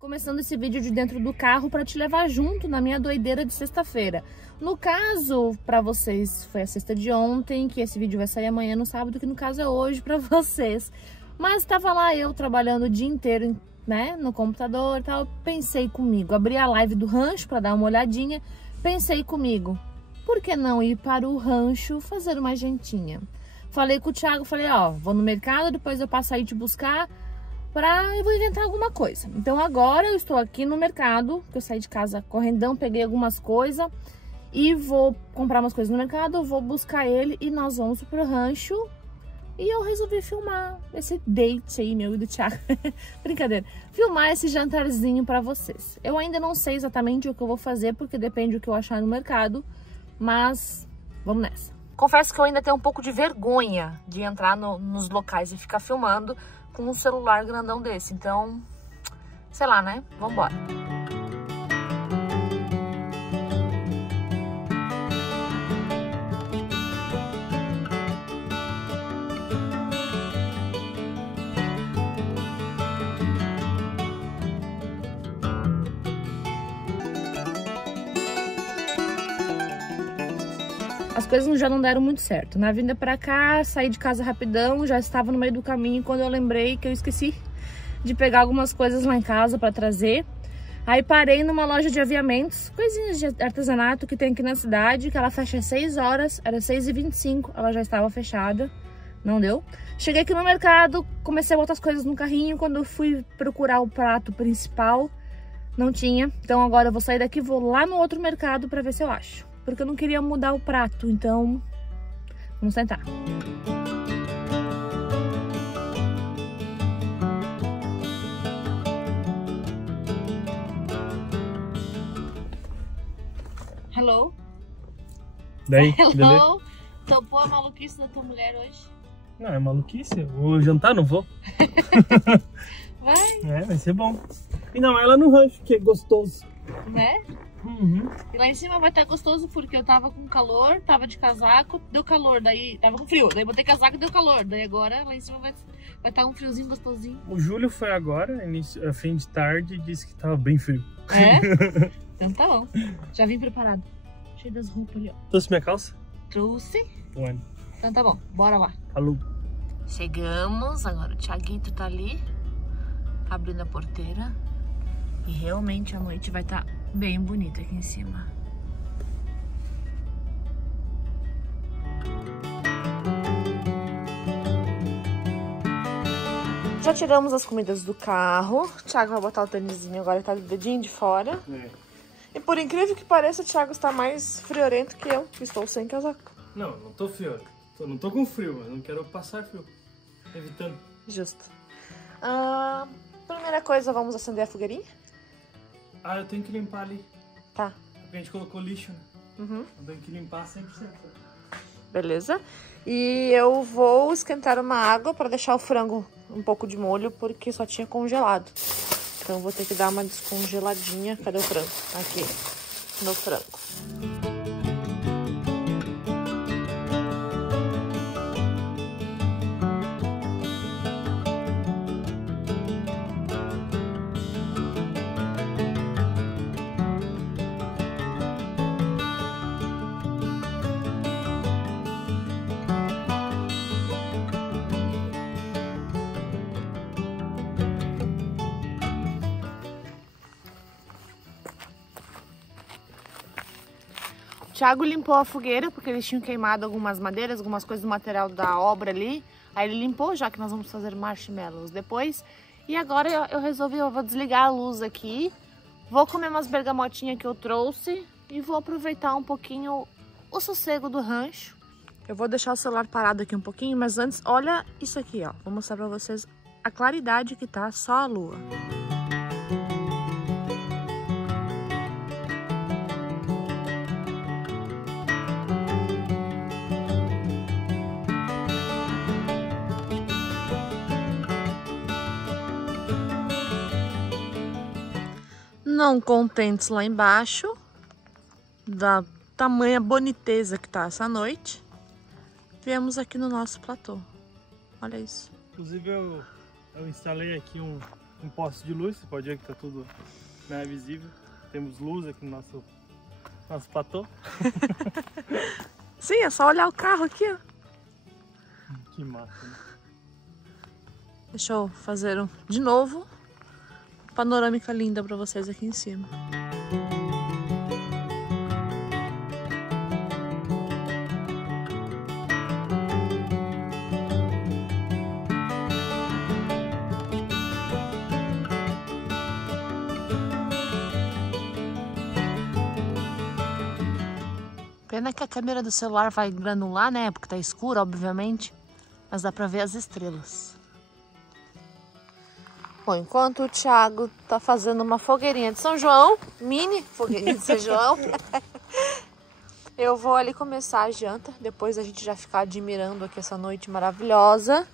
Começando esse vídeo de dentro do carro para te levar junto na minha doideira de sexta-feira. No caso, para vocês, foi a sexta de ontem, que esse vídeo vai sair amanhã no sábado, que no caso é hoje para vocês. Mas estava lá eu trabalhando o dia inteiro, né, no computador e tal. Pensei comigo, abri a live do rancho para dar uma olhadinha. Pensei comigo, por que não ir para o rancho fazer uma jantinha? Falei com o Thiago, falei, ó, vou no mercado, depois eu passo aí te buscar. Eu vou inventar alguma coisa. Então agora eu estou aqui no mercado, que eu saí de casa correndão, peguei algumas coisas e vou comprar umas coisas no mercado, vou buscar ele e nós vamos pro rancho. E eu resolvi filmar esse date aí meu e do Thiago. Brincadeira. Filmar esse jantarzinho pra vocês. Eu ainda não sei exatamente o que eu vou fazer, porque depende do que eu achar no mercado, mas vamos nessa. Confesso que eu ainda tenho um pouco de vergonha de entrar nos locais e ficar filmando com um celular grandão desse, então, sei lá, né? Vambora. As coisas já não deram muito certo. Na vinda pra cá, saí de casa rapidão, já estava no meio do caminho quando eu lembrei que eu esqueci de pegar algumas coisas lá em casa pra trazer. Aí parei numa loja de aviamentos, coisinhas de artesanato que tem aqui na cidade, que ela fecha às 6 horas, era 6h25, ela já estava fechada, não deu. Cheguei aqui no mercado, comecei a botar as coisas no carrinho, quando eu fui procurar o prato principal, não tinha. Então agora eu vou sair daqui, vou lá no outro mercado pra ver se eu acho. Porque eu não queria mudar o prato, então vamos tentar. Hello? Daí? Hello? Topou a maluquice da tua mulher hoje? Não, é maluquice. Vou jantar, não vou? Vai? É, vai ser bom. E não, ela no rancho, que é gostoso. Né? Uhum. E lá em cima vai estar gostoso porque eu tava com calor, tava de casaco, deu calor, daí tava com frio, daí botei casaco e deu calor, daí agora lá em cima vai estar um friozinho gostosinho. O Júlio foi agora, fim de tarde, e disse que tava bem frio. É? Então tá bom. Já vim preparado. Cheio das roupas ali, ó. Trouxe minha calça? Trouxe? Bueno. Então tá bom, bora lá. Falou. Chegamos, agora o Thiaguito tá ali, abrindo a porteira. E realmente a noite vai estar bem bonita aqui em cima. Já tiramos as comidas do carro. O Thiago vai botar o tênisinho agora, tá do dedinho de fora. É. E por incrível que pareça, o Thiago está mais friorento que eu, que estou sem casaco. Não, não tô frio. Não tô com frio, mas não quero passar frio. Evitando. Justo. Primeira coisa, vamos acender a fogueirinha? Ah, eu tenho que limpar ali. Tá. Porque a gente colocou lixo, né? Uhum. Eu tenho que limpar 100%. Beleza? E eu vou esquentar uma água para deixar o frango um pouco de molho, porque só tinha congelado. Então eu vou ter que dar uma descongeladinha. Cadê o frango? Aqui, no frango. O Thiago limpou a fogueira, porque eles tinham queimado algumas madeiras, algumas coisas do material da obra ali. Aí ele limpou, já que nós vamos fazer marshmallows depois. E agora eu resolvi, eu vou desligar a luz aqui. Vou comer umas bergamotinhas que eu trouxe e vou aproveitar um pouquinho o sossego do rancho. Eu vou deixar o celular parado aqui um pouquinho, mas antes, olha isso aqui, ó. Vou mostrar pra vocês a claridade que tá, só a lua. Não contentes lá embaixo da tamanha boniteza que tá essa noite, viemos aqui no nosso platô. Olha isso. Inclusive eu instalei aqui um poste de luz, você pode ver que tá tudo, né, visível. Temos luz aqui no nosso platô. Sim, é só olhar o carro aqui, ó. Que massa, né? Deixa eu fazer de novo panorâmica linda pra vocês aqui em cima. Pena que a câmera do celular vai granular, né? Porque tá escuro, obviamente. Mas dá pra ver as estrelas. Bom, enquanto o Thiago tá fazendo uma fogueirinha de São João, mini fogueirinha de São João, eu vou ali começar a janta. Depois a gente já ficar admirando aqui essa noite maravilhosa.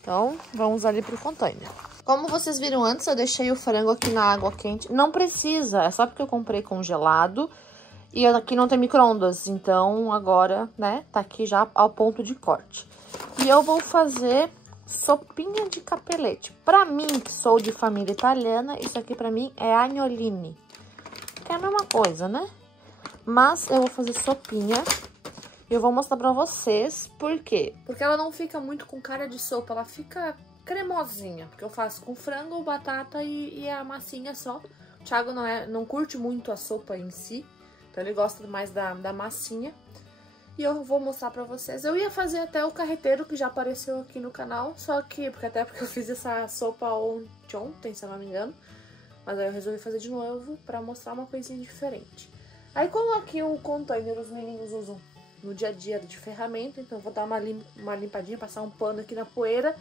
Então, vamos ali pro container. Como vocês viram antes, eu deixei o frango aqui na água quente. Não precisa, é só porque eu comprei congelado. E aqui não tem micro-ondas, então agora, né, tá aqui já ao ponto de corte. E eu vou fazer sopinha de capelete. Pra mim, que sou de família italiana, isso aqui pra mim é agnoline. Que é a mesma coisa, né? Mas eu vou fazer sopinha e eu vou mostrar pra vocês por quê. Porque ela não fica muito com cara de sopa, ela fica cremosinha. Porque eu faço com frango, batata e a massinha só. O Thiago não curte muito a sopa em si. Então ele gosta mais da massinha. E eu vou mostrar pra vocês. Eu ia fazer até o carreteiro, que já apareceu aqui no canal. Só que, porque eu fiz essa sopa ontem, se eu não me engano. Mas aí eu resolvi fazer de novo pra mostrar uma coisinha diferente. Aí como aqui o container os meninos usam no dia a dia de ferramenta. Então eu vou dar uma limpadinha, passar um pano aqui na poeira.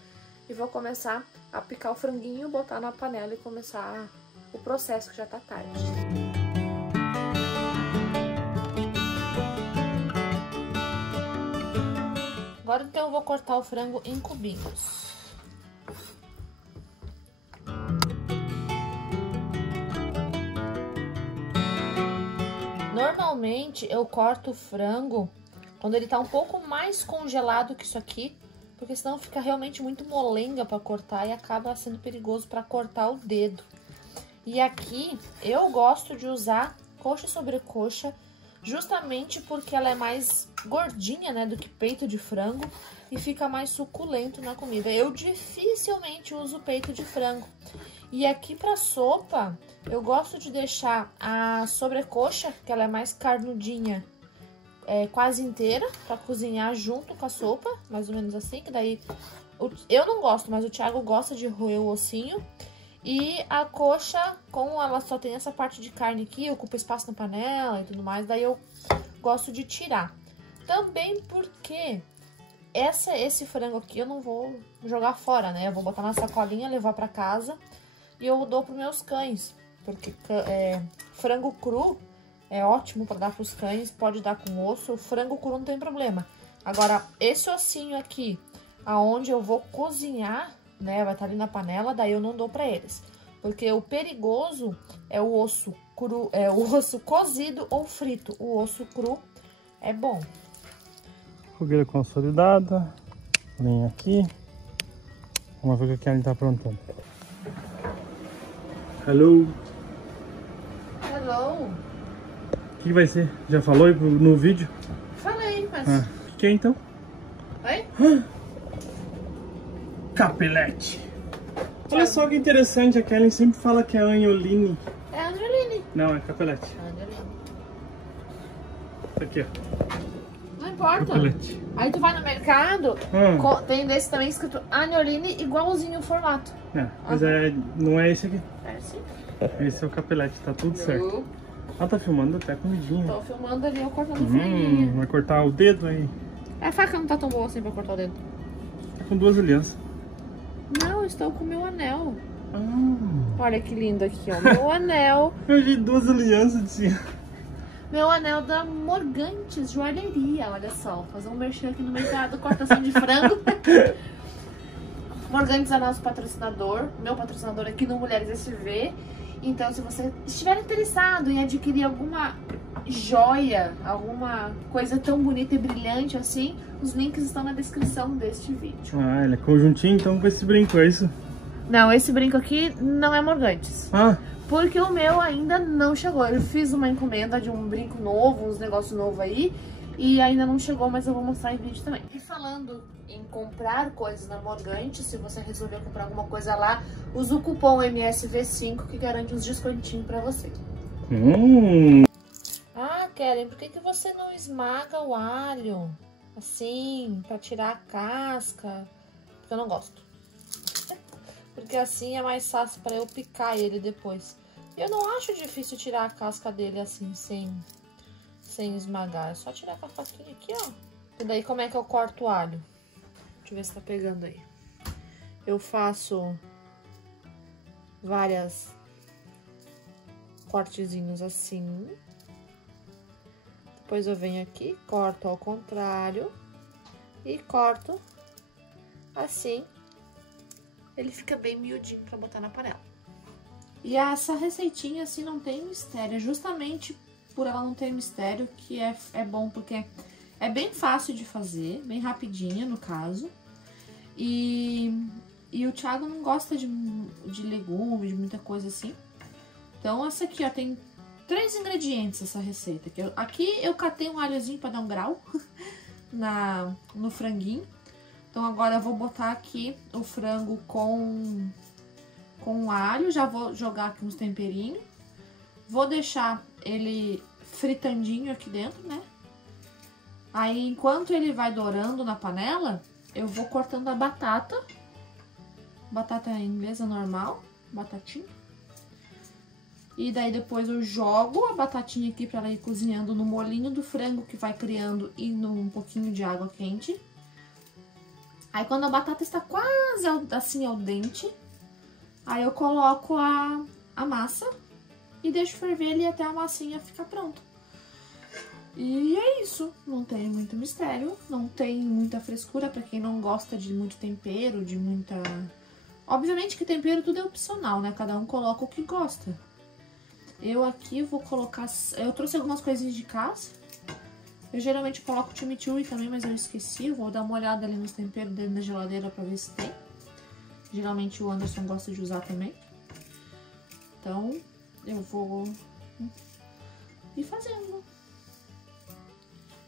E vou começar a picar o franguinho, botar na panela e começar o processo, que já tá tarde. Agora então eu vou cortar o frango em cubinhos. Normalmente eu corto o frango quando ele tá um pouco mais congelado que isso aqui, porque senão fica realmente muito molenga para cortar e acaba sendo perigoso para cortar o dedo. E aqui eu gosto de usar coxa sobre coxa, justamente porque ela é mais gordinha, né, do que peito de frango e fica mais suculento na comida. Eu dificilmente uso peito de frango. E aqui pra sopa, eu gosto de deixar a sobrecoxa, que ela é mais carnudinha, quase inteira, pra cozinhar junto com a sopa, mais ou menos assim, que daí eu não gosto, mas o Thiago gosta de roer o ossinho. E a coxa, como ela só tem essa parte de carne aqui, ocupa espaço na panela e tudo mais, daí eu gosto de tirar. Também porque esse frango aqui eu não vou jogar fora, né? Eu vou botar na sacolinha, levar pra casa e eu dou pros meus cães. Porque frango cru é ótimo pra dar pros cães, pode dar com osso. O frango cru não tem problema. Agora, esse ossinho aqui, aonde eu vou cozinhar, né, vai estar ali na panela, daí eu não dou pra eles. Porque o perigoso é o osso cru, o osso cozido ou frito. O osso cru é bom. Fogueira consolidada, linha aqui. Vamos ver o que a Kelly tá aprontando. Hello. Hello. O que vai ser? Já falou aí no vídeo? Falei, mas... O que é então? Oi? Capelete. Olha só que interessante, a Kelly sempre fala que é agnoline. É agnoline. Não, é capelete. Agnoline. Aqui, ó. Não importa. Capelete. Aí tu vai no mercado, tem desse também escrito agnoline, igualzinho o formato. Mas não é esse aqui. É sim. Esse é o capelete, tá tudo certo. Ela tá filmando até a comidinha. Tô filmando ali, eu cortando franguinho. Vai cortar o dedo aí. A faca não tá tão boa assim pra cortar o dedo. Tá com 2 alianças. Não, eu estou com o meu anel. Olha que lindo aqui, ó. Meu anel. Eu vi 2 alianças de cima. Meu anel da Morgantes Joalheria, olha só. Vou fazer um merchan aqui no mercado, cortação de frango. Morgantes é nosso patrocinador, meu patrocinador aqui no Mulheres SV. Então, se você estiver interessado em adquirir alguma joia, alguma coisa tão bonita e brilhante assim, os links estão na descrição deste vídeo. Ele é conjuntinho então com esse brinco, é isso? Não, esse brinco aqui não é Morgantes. Ah, Porque o meu ainda não chegou. Eu fiz uma encomenda de um brinco novo, uns negócios novos aí. E ainda não chegou, mas eu vou mostrar em vídeo também. E falando em comprar coisas na Morgante, se você resolver comprar alguma coisa lá, usa o cupom MSV5 que garante uns descontinhos pra você. Ah, Keren, por que você não esmaga o alho? Assim, pra tirar a casca? Porque eu não gosto. Porque assim é mais fácil pra eu picar ele depois. Eu não acho difícil tirar a casca dele assim, sem esmagar. É só tirar com a faquinha aqui, ó. E daí como é que eu corto o alho? Deixa eu ver se tá pegando aí. Eu faço várias cortezinhos assim. Depois eu venho aqui, corto ao contrário e corto assim. Ele fica bem miudinho pra botar na panela. E essa receitinha assim não tem mistério, justamente por ela não ter mistério que é bom, porque é bem fácil de fazer, bem rapidinha no caso. E o Thiago não gosta de legumes, de muita coisa assim. Então essa aqui, ó, tem 3 ingredientes essa receita. Aqui eu catei um alhozinho pra dar um grau no franguinho. Então agora eu vou botar aqui o frango com alho, já vou jogar aqui uns temperinhos. Vou deixar ele fritandinho aqui dentro, né? Aí enquanto ele vai dourando na panela, eu vou cortando a batata. Batata inglesa normal, batatinha. E daí depois eu jogo a batatinha aqui pra ela ir cozinhando no molinho do frango que vai criando e num pouquinho de água quente. Aí quando a batata está quase assim ao dente, aí eu coloco a massa e deixo ferver ali até a massinha ficar pronta. E é isso, não tem muito mistério, não tem muita frescura pra quem não gosta de muito tempero, de muita... Obviamente que tempero tudo é opcional, né? Cada um coloca o que gosta. Eu aqui vou colocar... Eu trouxe algumas coisinhas de casa. Eu geralmente coloco chimichurri também, mas eu esqueci. Eu vou dar uma olhada ali nos temperos dentro da geladeira pra ver se tem. Geralmente o Anderson gosta de usar também. Então, eu vou ir fazendo.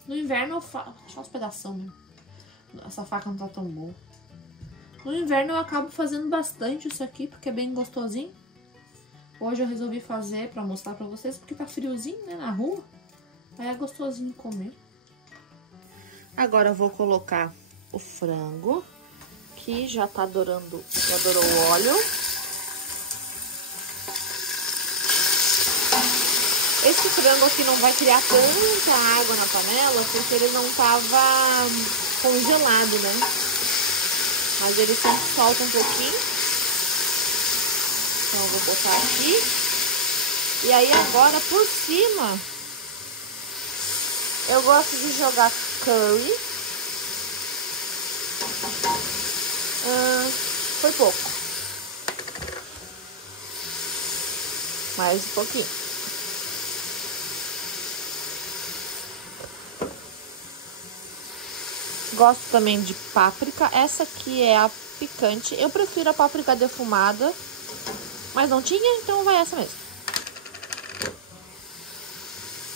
No inverno eu faço... Deixa uns pedaços, né? Essa faca não tá tão boa. No inverno eu acabo fazendo bastante isso aqui, porque é bem gostosinho. Hoje eu resolvi fazer pra mostrar pra vocês, porque tá friozinho, né, na rua. Aí é gostosinho comer. Agora eu vou colocar o frango, que já tá dourando, já dourou o óleo. Esse frango aqui não vai criar tanta água na panela, porque ele não tava congelado, né? Mas ele sempre solta um pouquinho. Então eu vou botar aqui. E aí agora por cima... Eu gosto de jogar curry. Foi pouco. Mais um pouquinho. Gosto também de páprica. Essa aqui é a picante. Eu prefiro a páprica defumada. Mas não tinha, então vai essa mesmo.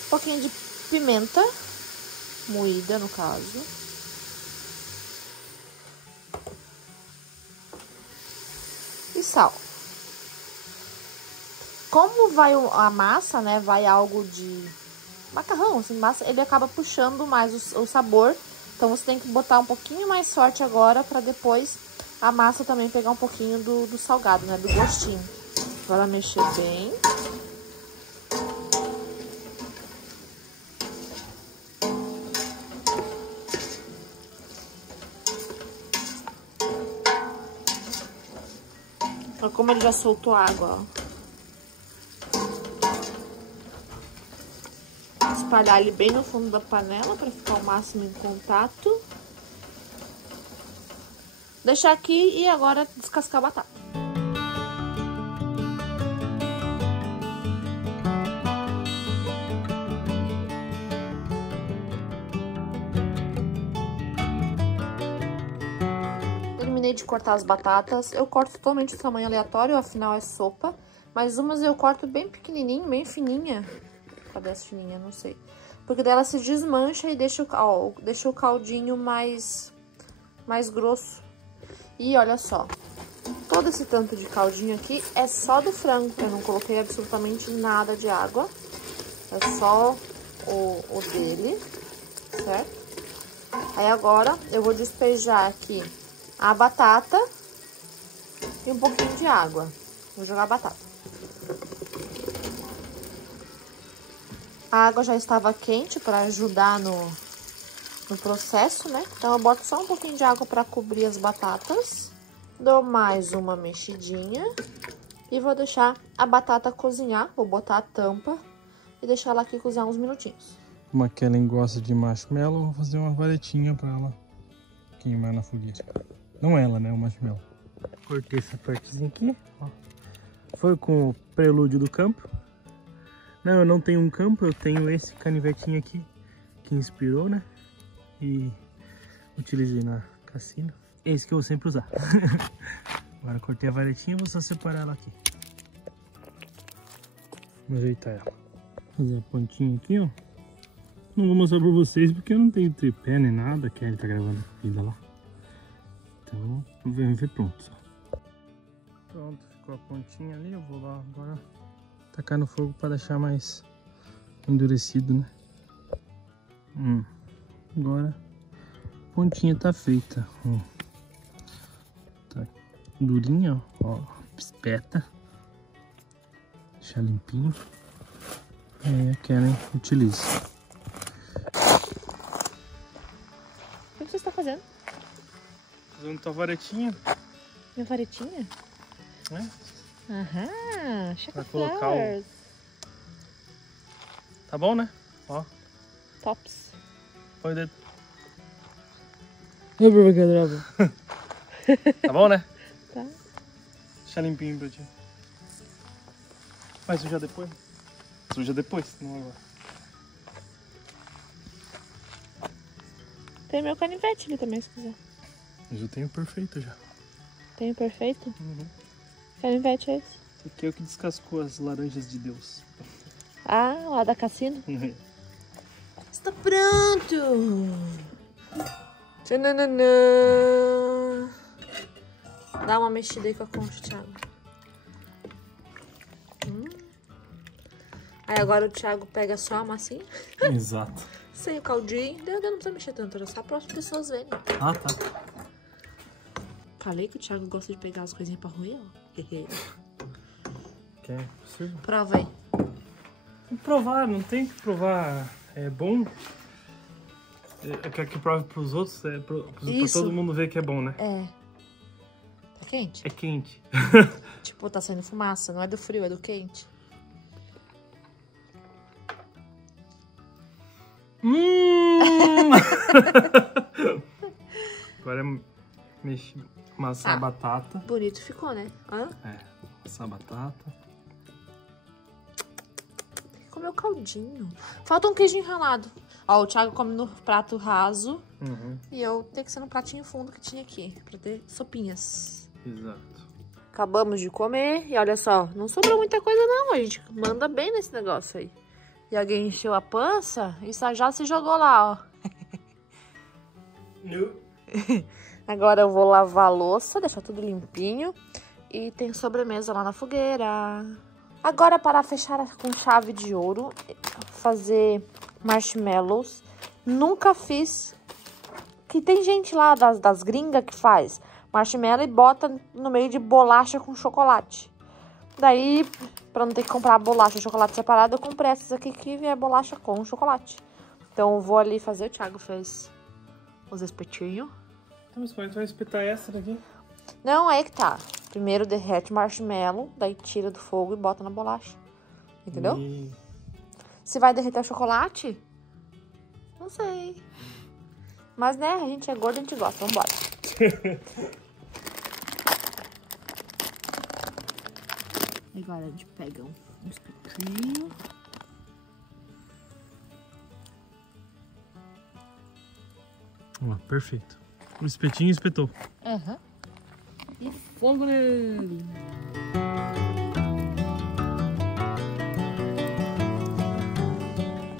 Um pouquinho de pimenta moída, no caso. E sal. Como vai a massa, né? Vai algo de macarrão, assim, massa, ele acaba puxando mais o sabor. Então você tem que botar um pouquinho mais forte agora pra depois a massa também pegar um pouquinho do salgado, né? Do gostinho. Agora mexer bem. Olha como ele já soltou água, ó. Espalhar ele bem no fundo da panela para ficar o máximo em contato. Deixar aqui e agora descascar a batata. terminei de cortar as batatas. Eu corto totalmente o tamanho aleatório, afinal é sopa. Mas umas eu corto bem pequenininho, bem fininha. Cadê as fininhas? Não sei. Porque daí ela se desmancha e deixa o caldinho mais grosso. E olha só. Todo esse tanto de caldinho aqui é só do frango. Eu não coloquei absolutamente nada de água. É só o dele, certo? Aí agora eu vou despejar aqui a batata e um pouquinho de água. Vou jogar a batata. A água já estava quente para ajudar no processo, né? Então eu boto só um pouquinho de água para cobrir as batatas. Dou mais uma mexidinha e vou deixar a batata cozinhar. Vou botar a tampa e deixar ela aqui cozinhar uns minutinhos. Como a Kellen gosta de marshmallow, vou fazer uma varetinha para ela queimar na fogueira. Não ela, né? O marshmallow. Cortei essa partezinha aqui, ó. Foi com o prelúdio do campo. Não, eu não tenho um campo, eu tenho esse canivetinho aqui que inspirou, né? E utilizei na cassina. Esse que eu vou sempre usar. Agora cortei a varetinha, vou só separar ela aqui. Vou ajeitar ela. Fazer a pontinha aqui, ó. Não vou mostrar pra vocês porque eu não tenho tripé nem nada. A Kelly tá gravando a vida lá. Então, vamos ver pronto só. Pronto, ficou a pontinha ali. Eu vou lá agora tacar no fogo para deixar mais endurecido, né? Agora a pontinha tá feita. Tá durinha, ó. Espeta. Deixar limpinho. E aí a Kellen utiliza. O que você está fazendo? Fazendo tua varetinha. Minha varetinha? É? Aham, pra colocar o... Tá bom, né? Ó. Tops. Põe o dedo. Tá bom, né? Tá. Deixa limpinho pra ti. Vai sujar depois? Suja depois, não agora. Tem meu canivete ali também, se quiser. Mas eu tenho perfeito já. Tem o perfeito? Uhum. Canivete é esse? Esse aqui é o que descascou as laranjas de Deus. Ah, lá da cassina? Está pronto! Tchananã. Dá uma mexida aí com a concha, Thiago. Aí agora o Thiago pega só a massinha. Exato. Sem o caldinho. Deus, não precisa mexer tanto, era só para as pessoas verem. Ah, tá. Falei que o Thiago gosta de pegar as coisinhas pra roer, ó. Quer? Possível? Prova aí. Tem que provar, não tem que provar. É bom. Quer que prove pros outros, pra todo mundo ver que é bom, né? É. Tá quente? É quente. Tipo, tá saindo fumaça, não é do frio, é do quente. Agora é amassar a batata. Bonito ficou, né? Hã? É, amassar a batata. Tem que comer o caldinho. Falta um queijinho ralado. Ó, o Thiago come no prato raso. Uhum. E eu tenho que ser no pratinho fundo que tinha aqui, pra ter sopinhas. Exato. Acabamos de comer e olha só, não sobrou muita coisa não, a gente manda bem nesse negócio aí. E alguém encheu a pança e já se jogou lá, ó. Agora eu vou lavar a louça, deixar tudo limpinho. E tem sobremesa lá na fogueira. Agora, para fechar com chave de ouro, fazer marshmallows. Nunca fiz. Que tem gente lá das gringas que faz marshmallow e bota no meio de bolacha com chocolate. Daí, pra não ter que comprar bolacha e chocolate separado, eu comprei essas aqui que é bolacha com chocolate. Então eu vou ali fazer, o Thiago fez os espetinhos. Então, mas pode espetar essa daqui? Não, é que tá. Primeiro derrete o marshmallow, daí tira do fogo e bota na bolacha. Entendeu? Se vai derreter o chocolate? Não sei. Mas, né, a gente é gordo, a gente gosta. Vambora. Agora a gente pega um espetinho. Perfeito. O espetinho espetou. Aham. E fogo nele!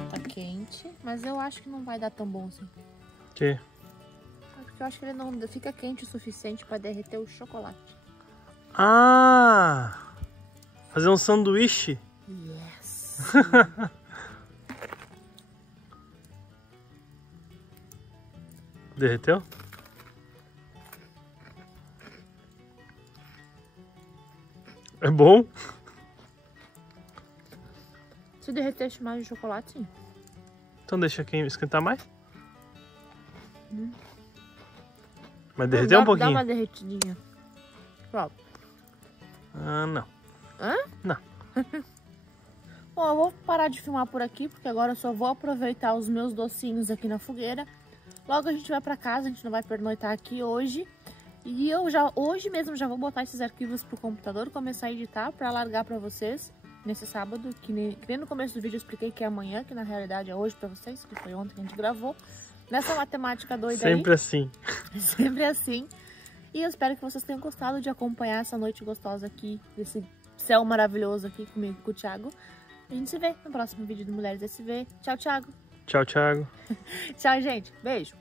Tá quente, mas eu acho que não vai dar tão bom assim. Que? Porque eu acho que ele não fica quente o suficiente pra derreter o chocolate. Ah! Fazer um sanduíche? Yes! Derreteu? É bom? Se derretesse mais o chocolate, sim. Então deixa aqui esquentar mais. Mas derreteu um pouquinho? Dá uma derretidinha. Prova. Ah, não. Hã? Não. Bom, eu vou parar de filmar por aqui, porque agora eu só vou aproveitar os meus docinhos aqui na fogueira. Logo a gente vai pra casa, a gente não vai pernoitar aqui hoje. E eu já, hoje mesmo, já vou botar esses arquivos pro computador, começar a editar pra largar pra vocês nesse sábado, que nem no começo do vídeo eu expliquei que é amanhã, que na realidade é hoje pra vocês, que foi ontem que a gente gravou. Nessa matemática doida aí. Sempre assim. Sempre assim. E eu espero que vocês tenham gostado de acompanhar essa noite gostosa aqui, desse céu maravilhoso aqui comigo, com o Thiago. A gente se vê no próximo vídeo do Mulheres SV. Tchau, Thiago. Tchau, Thiago. Tchau, gente. Beijo.